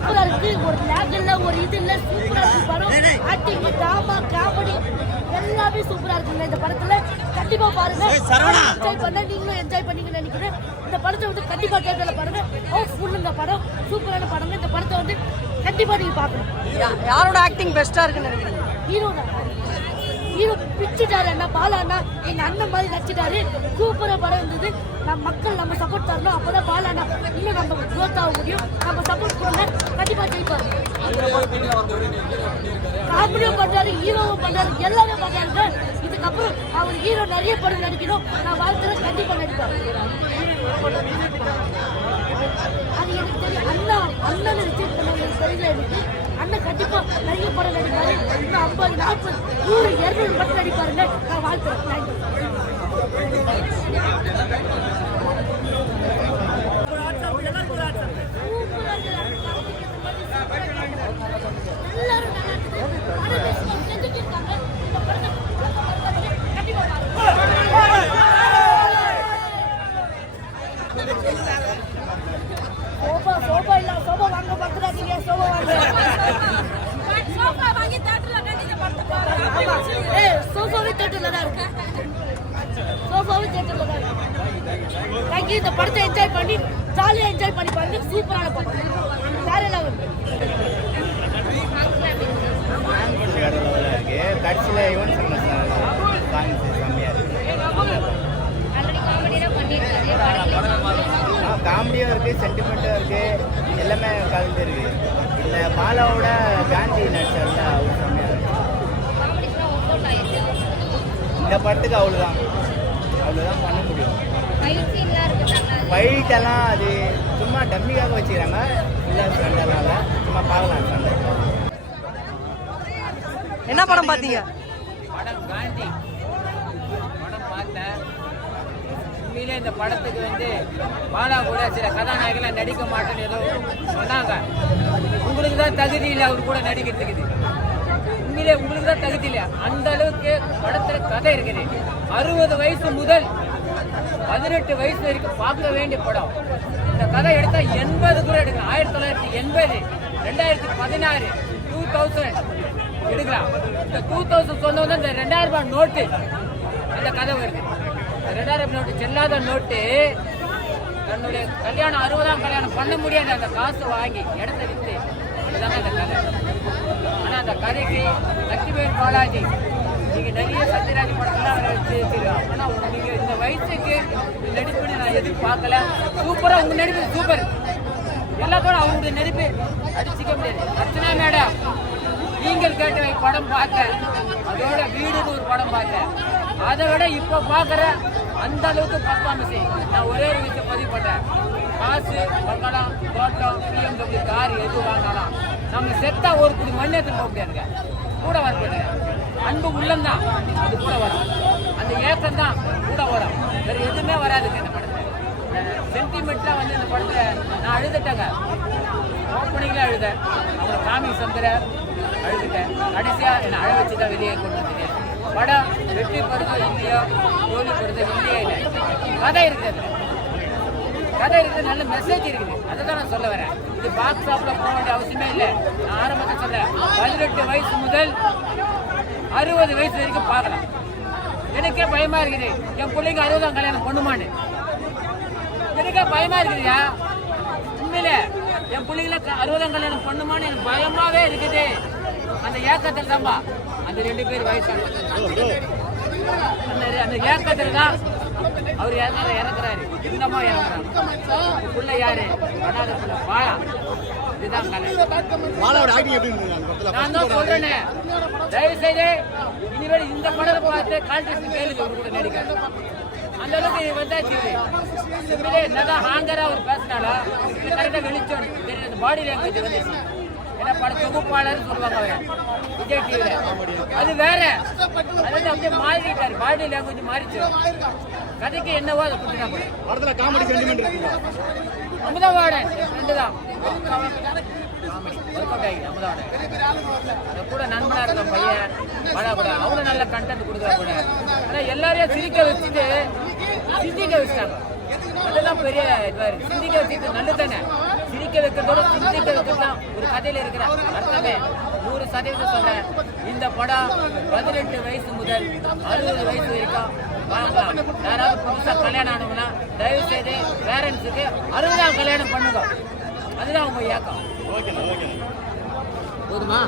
சூப்பரா இருக்கு. ஒரு லேக் இல்ல, ஒரு இது இல்ல, சூப்பரா இருக்கு படம். ஆக்டிங், டிராமா, காமெடி எல்லாமே சூப்பரா இருக்குங்க. இந்த படத்துல கண்டிப்பா பாருங்க. என்ஜாய் பண்ண நீங்களும் என்ஜாய் பண்ணீங்கன்னு நினைக்கிறேன். இந்த படத்தை வந்து கண்டிப்பா தேட்டர்ல பாருங்க. ஹவுஸ்ஃபுல் இந்த படம் சூப்பரான படங்க. இந்த படத்தை வந்து கண்டிப்பா நீங்க பாக்கணும். யாரோட ஆக்டிங் பெஸ்டா இருக்குன்னு நினைக்கிறீங்க? ஹீரோ தான். ஹீரோ பிச்சுட்டாரு அண்ணா, பாலா அண்ணா எங்க அண்ணன் மாதிரி நடிச்சிட்டாரு. சூப்பரா படம் இருந்தது. நம்ம சப்போர்ட் தரணும். அப்பதான் பாலா அண்ணா இன்னும் நம்ம க்ரோத் ஆக முடியும். நம்ம சப்போர்ட் பண்ண கண்டிப்பா ஜெயிப்பாரு. காமெடியும் பண்றாரு, ஹீரோவும் பண்றாரு, எல்லாமே பண்றாருங்க. இதுக்கப்புறம் அவர் ஹீரோ நிறைய படம் நடிக்கணும். நான் வாழ்த்துல கண்டிப்பா நடிப்பாரு. அது எனக்கு தெரியும். அண்ணன் ரிஜெக்ட் பண்ண தெரியல எனக்கு. அண்ணன் கண்டிப்பா நிறைய படம் நடிப்பாரு. இன்னும் 50, 40, 100, 200 படம் நடிப்பாருங்க. நான் வாழ்த்துறேன். எல்லாரும் சோபா இல்ல, சோபா வாங்க பக்கறாதீங்க. சோபா வாங்க. சோபா வாங்கி தியேட்டர்ல கண்டிப்பா பார்த்துக்கலாம். சோபாவே தியேட்டர்ல தான் இருக்கு. சோபாவே தியேட்டர்ல தான் இருக்கு. வாங்கி இந்த படத்தை என்ஜாய் பண்ணி ஜாலியா என்ஜாய் பண்ணி பாருங்க. சூப்பரான படம். வேற லெவல். வேற லெவலா இருக்கு. கட்சில யுவன் சங்கர் சார் சாங்ஸ் செம்மையா இருக்கு. ஆல்ரெடி காமெடியா பண்ணிருக்காரு. காமெடியும் இருக்கு, சென்டிமெண்ட்டும் இருக்கு, எல்லாமே கலந்து இருக்கு. இந்த பாலாவோட காந்தி நடிச்சார்ல அவர் செம்மையா இருக்கு. இந்த படத்துக்கு அவ்வளோதான் பண்ண முடியும். ஃபைட் எல்லாம் அது சும்மா டம்மிக்காக வச்சுக்கிறாங்க. இல்லை ஃப்ரெண்டெல்லாம் சும்மா பார்க்கலாம் சண்டை. என்ன படம் பார்த்தீங்க? படம் காந்தி படம் பார்த்தேன். உண்மையிலே இந்த படத்துக்கு வந்து பாலா கூட சில கதாநாயகெல்லாம் நடிக்க மாட்டேன்னு ஏதோ சொன்னாங்க. உங்களுக்கு தான் தகுதி இல்லை அவர் கூட நடிக்கிறதுக்கு. உண்மையிலே உங்களுக்கு தான் தகுதி இல்லை. அந்த அளவுக்கு படத்துல கதை இருக்குது. 60 வயசு முதல் 18 வயசு வரைக்கும் பார்க்க வேண்டிய படம். இந்த கதை எடுத்தா 80 கூட எடுக்கலாம். 1980, 2016, 2000 எடுக்கலாம். இந்த 2000 சொன்னது இந்த 2000 ரூபாய் நோட்டு அந்த கதை வருது. 2000 நோட்டு செல்லாத நோட்டு. தன்னுடைய கல்யாணம் 60ஆம் கல்யாணம் பண்ண முடியாது. அந்த காசு வாங்கி இடத்த வித்து. அதுதாங்க அந்த கதை. ஆனா அந்த கதைக்கு லட்சுமி பாலாஜி நீங்க நிறைய சத்யராஜ் படத்தெல்லாம் வச்சிருக்கீங்க. ஆனா நீங்க இந்த வயசுக்கு நடிப்புன்னு நான் எதிர்பார்க்கல. சூப்பரா உங்க நடிப்பு சூப்பர். எல்லாத்தோட அவங்களுடைய நடிப்பு அடிச்சுக்க முடியாது. அர்ச்சனா மேடம் நீங்கள் கேட்ட படம் பார்த்தேன். அதோட வீடுன்னு ஒரு படம் பார்த்தேன். அதை விட இப்ப பாக்குற அந்த அளவுக்கு பர்ஃபார்மன்ஸ் நான் ஒரே ஒரு விஷயம் பதிவு பண்றேன். காசு பங்களம் தோட்டம் BMW கார் எது வாங்கினாலும் நம்ம செத்தா ஒரு குடி மண் எடுத்து போக முடியாதுங்க. கூட வரப்படுது அன்பு உள்ளம்தான் அது கூட வரும். அந்த ஏக்கம் தான் கூட வரும். வேற எதுவுமே வராதுங்க இந்த படத்துல. சென்டிமெண்ட்லாம் வந்து இந்த படத்துல நான் அழுதுட்டேங்க. ஓப்பனிங்ல அழுதேன். அப்புறம் காமி சந்திர அழுதுட்டேன். கடைசியா என்னை அழ வச்சுதான் வெளியே கொண்டு வந்துட்டேன். படம் வெற்றி பெறுதோ இல்லையோ, தோல்வி பெறுதோ இல்லையே இல்லை. கதை இருக்குது. நல்ல மெசேஜ் இருக்குது. அதை தான் நான் சொல்ல வரேன். இது பாக்ஸ் ஆஃப்ல போக வேண்டிய அவசியமே இல்லை. நான் ஆரம்பத்தில் சொல்றேன் 18 வயசு முதல் 60 வயசு வரைக்கும் பார்க்கலாம். எனக்கே பயமா இருக்குது. என் பிள்ளைங்க 60ஆம் கல்யாணம் பண்ணுமான்னு எனக்கே பயமா இருக்குதுயா. உண்மையில என் பிள்ளைங்கள 60ஆம் கல்யாணம் பண்ணுமான்னு எனக்கு பயமாவே இருக்குது. அந்த ஏக்கத்தில் தான்பா அந்த 2 பேர் வயசான அந்த ஏக்கத்தில் தான் அவர் இறக்குறாரு. இன்னமா இறக்குறாரு. புள்ள யாரு? அனாதை புள்ள பாலா. இதுதான் கலை. நான் தான் சொல்றேன்னு தயவு செய்து இனிமேல் இந்த படத்தை பார்த்து கான்ட்ராக்ட் கேளுங்க. ஒரு கூட நடிக்காது. அந்த அளவுக்கு வந்தாச்சு. என்னதான் ஹாங்கரா அவர் பேசினாலும் கரெக்டாக வெளிச்சம் தெரியுது. பாடி லாங்குவேஜ் வந்துச்சு. என்ன பட தொகுப்பாளர் சொல்லுவாங்க அவர் விஜய் டிவியில. அது வேற. அதாவது அப்படியே மாறிட்டாரு. பாடி லாங்குவேஜ் மாறிச்சு. கதைக்கு என்னவோ அதை புரிஞ்சா போல. காமெடி சென்டிமெண்ட் இருக்குங்க. அமுதவாடன் ரெண்டு தான் கூட நண்பனா இருக்க பையன் பழா கூட அவரும் நல்ல கண்டென்ட் கொடுக்குறா கூட. ஆனா எல்லாரையும் சிரிக்க வச்சுட்டு சிந்திக்க வச்சுட்டாங்க. அதுதான் பெரிய இதுவா இருக்கு. சிந்திக்க வச்சுட்டு நல்லது தானே. சிரிக்க சிரிக்க வைக்கிறதோட சிந்திக்க வைக்கிறது தான் ஒரு கதையில இருக்கிற அர்த்தமே. 100% சொல்றேன், இந்த படம் 18 வயசு முதல் 60 வயசு வரைக்கும் பார்க்கலாம். யாராவது புதுசா கல்யாணம் ஆனவங்கன்னா தயவு செய்து பேரண்ட்ஸுக்கு 60ஆம் கல்யாணம் பண்ணுங்க. அதுதான் உங்க இயக்கம். போதுமா?